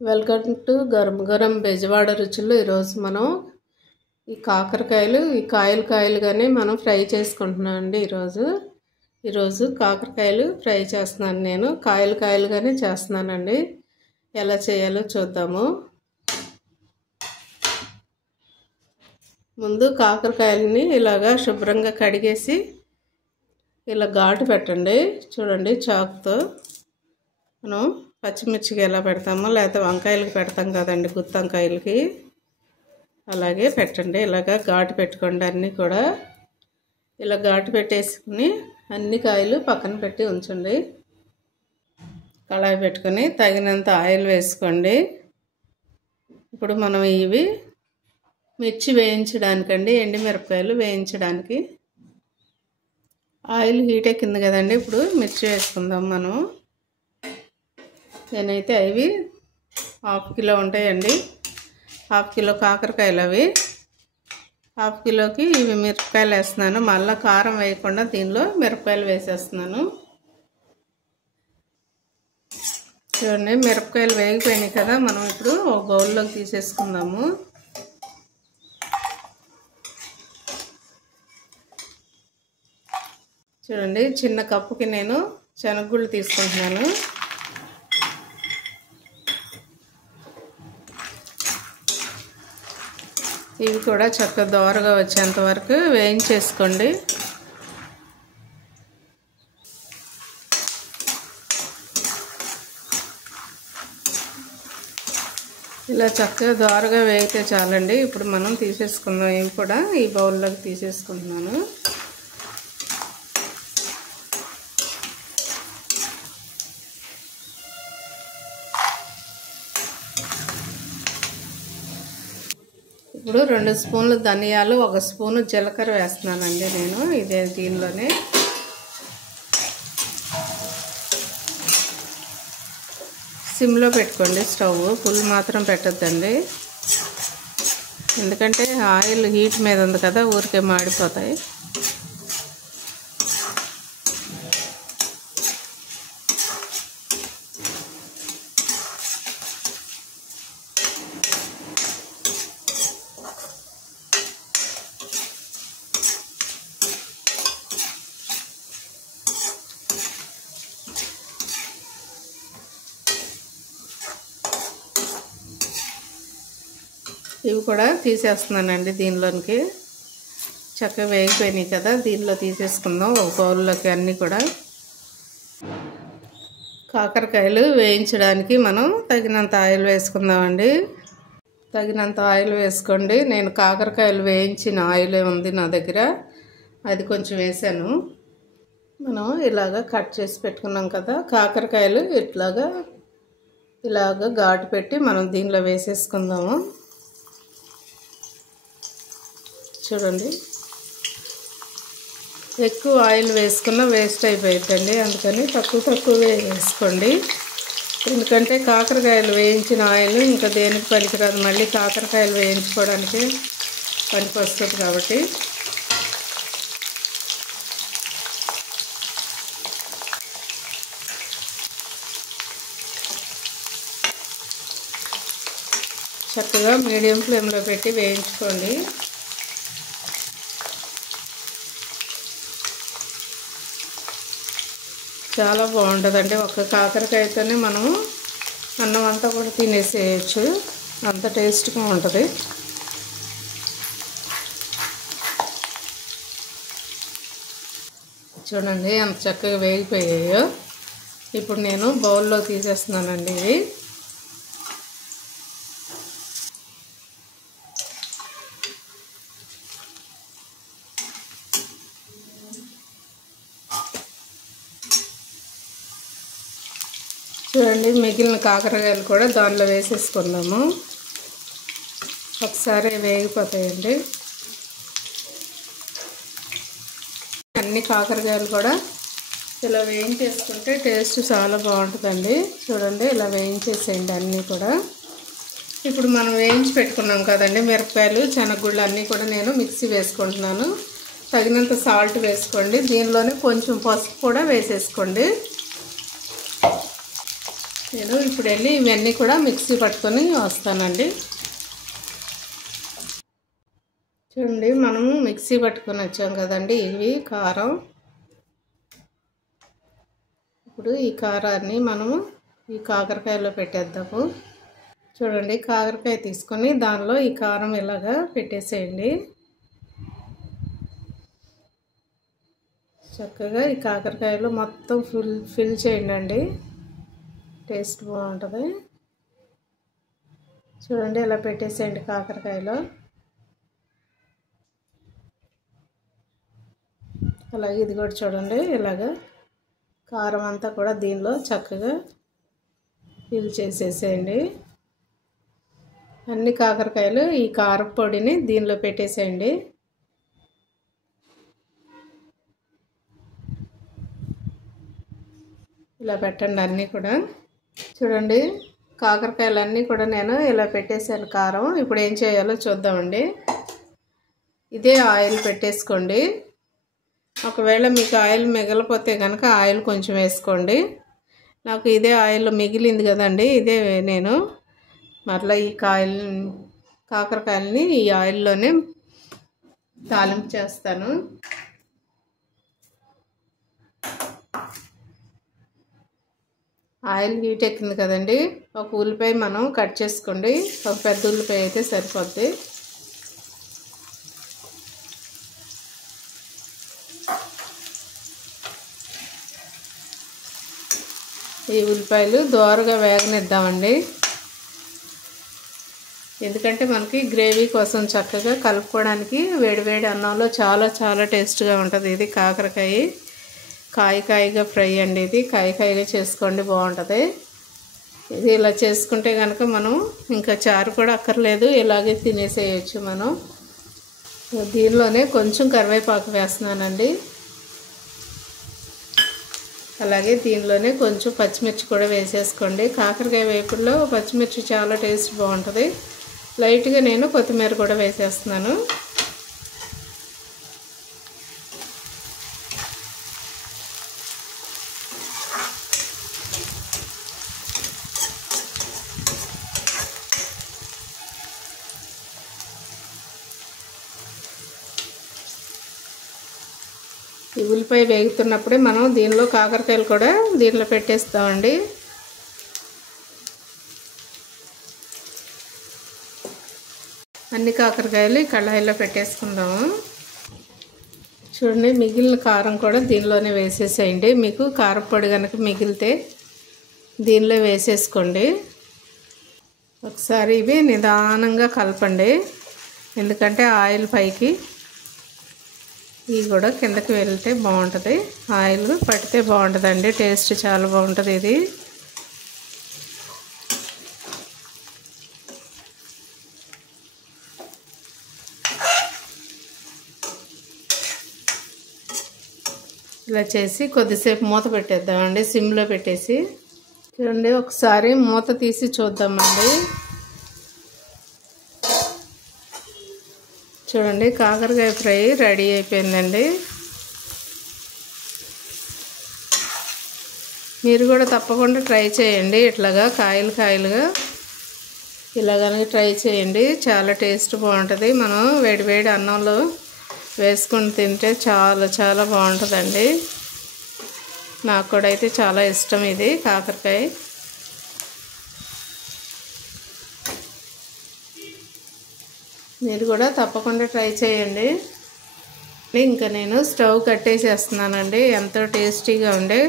Welcome to garam garam Bezawada రుచులు. ఈరోజు మనం ఈ కాకరకాయలుగానే మనం ఫ్రై చేసుకుంటున్నాం అండి. ఈరోజు కాకరకాయలు ఫ్రై చేస్తున్నాను. నేను కాయలుగానే చేస్తున్నానండి. ఎలా చేయాలో చూద్దాము. ముందు కాకరకాయలని ఇలాగా శుభ్రంగా కడిగేసి ఇలా ఘాటు పెట్టండి. చూడండి, చాకుతో మనం పచ్చిమిర్చికి ఎలా పెడతామో లేకపోతే వంకాయలకి పెడతాం కదండి, గుత్తి వంకాయలకి అలాగే పెట్టండి. ఇలాగా ఘాటు పెట్టుకోండి. అన్నీ కూడా ఇలా ఘాటు పెట్టేసుకుని అన్ని కాయలు పక్కన పెట్టి ఉంచండి. కళాయి పెట్టుకొని తగినంత ఆయిల్ వేసుకోండి. ఇప్పుడు మనం ఇవి మిర్చి వేయించడానికండి, ఎండుమిరపకాయలు వేయించడానికి ఆయిల్ హీట్ ఎక్కింది కదండి. ఇప్పుడు మిర్చి వేసుకుందాం మనం. నేనైతే అవి 1/2 కిలో ఉంటాయండి. 1/2 కిలో కాకరకాయలు, అవి 1/2 కిలోకి ఇవి మిరపకాయలు వేస్తున్నాను. మళ్ళీ కారం వేయకుండా దీనిలో మిరపకాయలు వేసేస్తున్నాను. చూడండి, మిరపకాయలు వేగిపోయినాయి కదా. మనం ఇప్పుడు ఒక బౌల్లోకి తీసేసుకుందాము. చూడండి, చిన్న కప్పుకి నేను శనగగుళ్ళు తీసుకుంటున్నాను. ఇవి కూడా చక్కగా దోరగా వచ్చేంత వరకు వేయించేసుకోండి. ఇలా చక్కగా దోరగా వేగితే చాలండి. ఇప్పుడు మనం తీసేసుకుందాం. ఇవి కూడా ఈ బౌల్లోకి తీసేసుకుంటున్నాను. ఇప్పుడు 2 స్పూన్లు ధనియాలు, 1 స్పూను జీలకర్ర వేస్తున్నానండి నేను దీనిలోనే. సిమ్లో పెట్టుకోండి స్టవ్, ఫుల్ మాత్రం పెట్టద్దండి. ఎందుకంటే ఆయిల్ హీట్ మీద ఉంది కదా, ఊరికే మాడిపోతాయి. ఇవి కూడా తీసేస్తున్నానండి దీనిలోనికి. చక్కగా వేగిపోయినాయి కదా, దీనిలో తీసేసుకుందాం ఒక బౌల్లోకి. అన్నీ కూడా కాకరకాయలు వేయించడానికి మనం తగినంత ఆయిల్ వేసుకుందామండి. తగినంత ఆయిల్ వేసుకోండి. నేను కాకరకాయలు వేయించిన ఆయిలే ఉంది నా దగ్గర, అది కొంచెం వేసాను. మనం ఇలాగా కట్ చేసి పెట్టుకున్నాం కదా కాకరకాయలు, ఇలాగా ఘాటు పెట్టి మనం దీనిలో వేసేసుకుందాము. చూడండి, ఎక్కువ ఆయిల్ వేసుకున్నా వేస్ట్ అయిపోయిందండి. అందుకని తక్కువ వేసుకోండి. ఎందుకంటే కాకరకాయలు వేయించిన ఆయిల్ ఇంకా దేనికి పనికిరాదు, మళ్ళీ కాకరకాయలు వేయించుకోవడానికి పనికి వస్తుంది కాబట్టి. చక్కగా మీడియం ఫ్లేమ్లో పెట్టి వేయించుకోండి. చాలా బాగుంటుందండి. ఒక్క కాకరకాయతోనే మనము అన్నం అంతా కూడా తినేసేయచ్చు, అంత టేస్ట్గా ఉంటుంది. చూడండి ఎంత చక్కగా వేగిపోయాయో. ఇప్పుడు నేను బౌల్లో తీసేస్తున్నానండి ఇవి. చూడండి, మిగిలిన కాకరకాయలు కూడా దానిలో వేసేసుకుందాము. ఒకసారి వేగిపోతాయండి అన్ని కాకరకాయలు కూడా. ఇలా వేయించేసుకుంటే టేస్ట్ చాలా బాగుంటుందండి. చూడండి, ఇలా వేయించేసేయండి అన్నీ కూడా. ఇప్పుడు మనం వేయించి పెట్టుకున్నాం కదండి మిరపకాయలు, శనగగుళ్ళు అన్నీ కూడా నేను మిక్సీ వేసుకుంటున్నాను. తగినంత సాల్ట్ వేసుకోండి. దీనిలోనే కొంచెం పసుపు కూడా వేసేసుకోండి. నేను ఇప్పుడు వెళ్ళి ఇవన్నీ కూడా మిక్సీ పట్టుకొని వస్తానండి. చూడండి, మనము మిక్సీ పట్టుకొని వచ్చాం కదండి, ఇవి కారం. ఇప్పుడు ఈ కారాన్ని మనము ఈ కాకరకాయలో పెట్టేద్దాము. చూడండి, కాకరకాయ తీసుకొని దానిలో ఈ కారం ఇలాగా పెట్టేసేయండి. చక్కగా ఈ కాకరకాయలో మొత్తం ఫిల్ చేయండి. టేస్ట్ బాగుంటుంది. చూడండి, ఇలా పెట్టేసేయండి కాకరకాయలో. అలాగే ఇది కూడా చూడండి, ఇలాగా కారం అంతా కూడా దీనిలో చక్కగా ఫిల్ చేసేసేయండి. అన్ని కాకరకాయలు ఈ కారం పొడిని దీనిలో పెట్టేసేయండి. ఇలా పెట్టండి అన్నీ కూడా. చూడండి, కాకరకాయలన్నీ కూడా నేను ఇలా పెట్టేసాను కారం. ఇప్పుడు ఏం చేయాలో చూద్దామండి. ఇదే ఆయిల్ పెట్టేసుకోండి. ఒకవేళ మీకు ఆయిల్ మిగలిపోతే కనుక ఆయిల్ కొంచెం వేసుకోండి. నాకు ఇదే ఆయిల్ మిగిలింది కదండి, ఇదే నేను మరలా ఈ కాకరకాయలని ఈ ఆయిల్లోనే తాలింపు చేస్తాను. ఆయిల్ హీట్ ఎక్కింది కదండి, ఒక ఉల్లిపాయ మనం కట్ చేసుకోండి. ఒక పెద్ద ఉల్లిపాయ అయితే సరిపోద్ది. ఈ ఉల్లిపాయలు దోరగా వేగనిద్దామండి. ఎందుకంటే మనకి గ్రేవీ కోసం చక్కగా కలుపుకోవడానికి వేడివేడి అన్నంలో చాలా చాలా టేస్ట్గా ఉంటుంది. ఇది కాకరకాయ కాయగా ఫ్రై అండి. ఇది కాయగా చేసుకోండి, బాగుంటుంది. ఇది ఇలా చేసుకుంటే కనుక మనం ఇంకా చారు కూడా అక్కర్లేదు, ఇలాగే తినేసేయచ్చు మనం. దీనిలోనే కొంచెం కరివేపాకు వేస్తున్నానండి. అలాగే దీనిలోనే కొంచెం పచ్చిమిర్చి కూడా వేసేసుకోండి. కాకరకాయ వేపుల్లో పచ్చిమిర్చి చాలా టేస్ట్ బాగుంటుంది. లైట్గా నేను కొత్తిమీర కూడా వేసేస్తున్నాను. ఈ ఉల్లిపాయ వేగుతున్నప్పుడే మనం దీనిలో కాకరకాయలు కూడా దీనిలో పెట్టేస్తామండి. అన్ని కాకరకాయలు ఈ కళాయిలో పెట్టేసుకుందాము. చూడండి, మిగిలిన కారం కూడా దీనిలోనే వేసేసేయండి. మీకు కారపొడి కనుక మిగిలితే దీనిలో వేసేసుకోండి. ఒకసారి ఇవి నిదానంగా కలపండి, ఎందుకంటే ఆయిల్ పైకి ఇవి కూడా కిందకి వెళ్తే బాగుంటుంది. ఆయిల్ పడితే బాగుంటుందండి, టేస్ట్ చాలా బాగుంటుంది ఇది. ఇలా చేసి కొద్దిసేపు మూత పెట్టేద్దామండి, సిమ్లో పెట్టేసి. చూడండి, ఒకసారి మూత తీసి చూద్దామండి. చూడండి, కాకరకాయ ఫ్రై రెడీ అయిపోయిందండి. మీరు కూడా తప్పకుండా ట్రై చేయండి. ఇట్లాగా కాయలుగా ఇలా కనుక ట్రై చేయండి, చాలా టేస్ట్ బాగుంటుంది. మనం వేడివేడి అన్నంలో వేసుకొని తింటే చాలా చాలా బాగుంటుందండి. నాకు కూడా అయితే చాలా ఇష్టం ఇది కాకరకాయ. మీరు కూడా తప్పకుండా ట్రై చేయండి. ఇంకా నేను స్టవ్ కట్టేసేస్తున్నానండి. ఎంతో టేస్టీగా ఉండే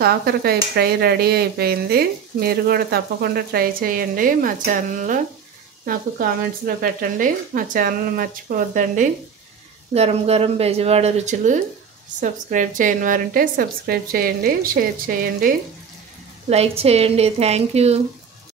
కాకరకాయ ఫ్రై రెడీ అయిపోయింది. మీరు కూడా తప్పకుండా ట్రై చేయండి. మా ఛానల్లో నాకు కామెంట్స్లో పెట్టండి. మా ఛానల్ మర్చిపోవద్దండి. గరం గరం బెజవాడ రుచులు. సబ్స్క్రైబ్ చేయని వారంటే సబ్స్క్రైబ్ చేయండి, షేర్ చేయండి, లైక్ చేయండి. Thank you.